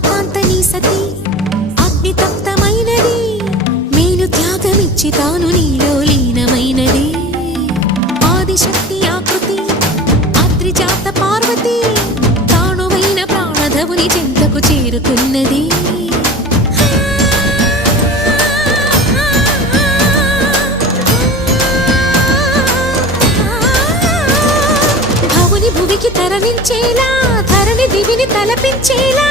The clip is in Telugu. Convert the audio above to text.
కాంత నీ సతి అగ్ని తప్తమైనది మేలు త్యాగమిచ్చి తాను నీలో లీనమైనది ఆదిశక్తి ఆకృతి అద్రిజాత పార్వతి తానువైన ప్రాణధవుని చెంతకు చేరుతున్నది భువికి తరలించేలా ధరణి దివిని తలపించేలా